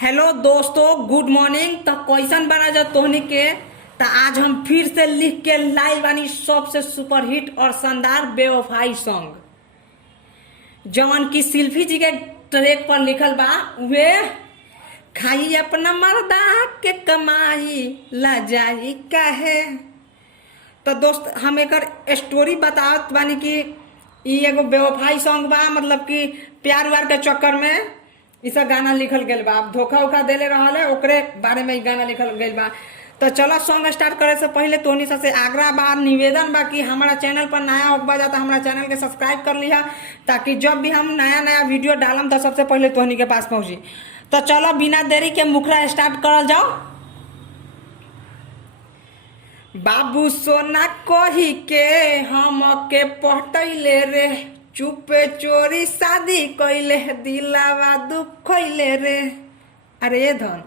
Hello दोस्तों, good morning. तो question बना जा तोहनी के। तो आज हम फिर से लिख के लाइल बानी सबसे सुपरहिट और शानदार बेवफाई सॉन्ग जवन की शिल्पी जी के ट्रैक पर लिखल बा। वे खाई अपना मर्दा के कमाई ला जाई काहे। तो दोस्त हम एक स्टोरी बतावत बानी कि ई एगो बेवफाई सॉन्ग बा, मतलब कि प्यार व्यार के चक्कर में ई सब गाना लिखल गया बा। धोखा उखा देले रहल है ओकरे बारे में गाना लिखल गया बा। तो चलो सॉन्ग स्टार्ट करे से पहले तोहनी सबसे आग्रह बा, निवेदन बा कि हमारा चैनल पर नया होगा जाता हमारा चैनल के सब्सक्राइब कर लिया, ताकि जब भी हम नया नया वीडियो डालम तो सबसे पहले तोहनी के पास पहुंची। तो चलो बिना देरी के मुखरा स्टार्ट करल जाओ। बाबू सोना कही के हम के पटैले रे, चुपे चोरी शादी कैले दिलावा दुखैले रे। अरे धन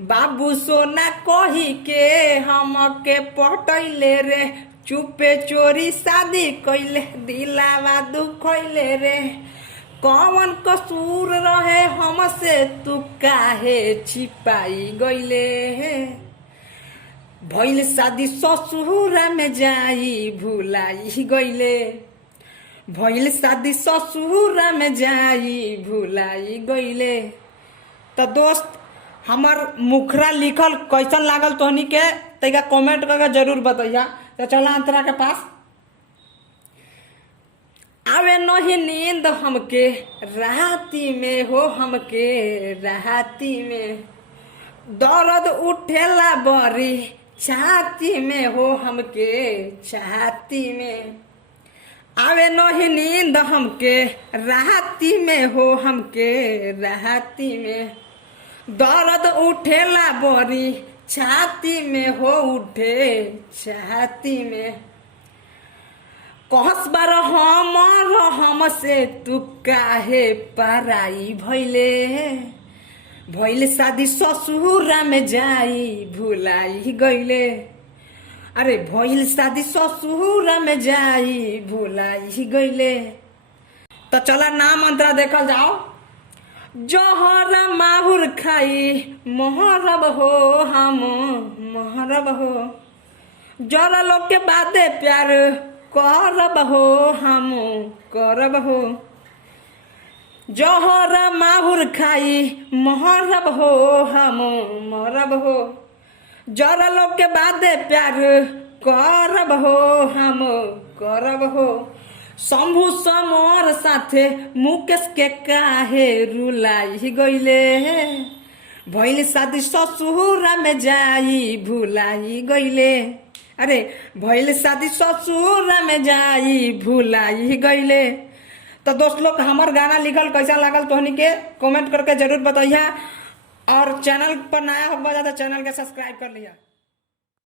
बाबू सोना कही के हम के पटैले रे, चुपे चोरी शादी कैले दिलावा दुखैले रे। कौन कसूर रहे हमसे तू काहे छिपाई गईले। भइल शादी ससुरा में जाई भुलाई गईले। भइल शादी ससुरा में जाई भुलाई गईले। तो दोस्त हमार मुखरा लिखल कैसन लागल तोहनी के तैका कमेंट करके जरूर बताइया। तो चला अंतरा के पास। आवे नहीं नींद हमके राती में हो, हमके राती में दर्द उठेला बड़ी छाती में हो, हमके छाती में आवे नहीं नींद हमके राती में हो, हमके राती में दर्द उठेला बड़ी छाती में हो, उठे छाती में। कहस बार हमसे तू काहे पराई भइले। भइल शादी ससुरा में जाई भुलाई गईले। अरे भइल शादी ससुरा में जाई भुलाई गईले। तो चला नाम अंतरा देखल जाओ। जहर माहुर खाई मोहरब हो, हम मोहरब हो। जरा लोग के बाते प्यार करब हो, हम करब हो। जहर माहुर खाई मोहरब हो, हम मरब हो। जरा लोग के बादे प्यार करब हो, हम करब हो। शंभू समर साथे मुकेश के काहे रुलाई गईले। भइल शादी ससुरा में जाई भुलाई गईले। अरे भइल शादी ससुरा में जाई भुलाई गईले। तो दोस्त लोग हमार गाना लिखल कैसा लागल तोहनी के कमेंट करके जरूर बताइया। और चैनल पर नया होगा तो चैनल के सब्सक्राइब कर लिया।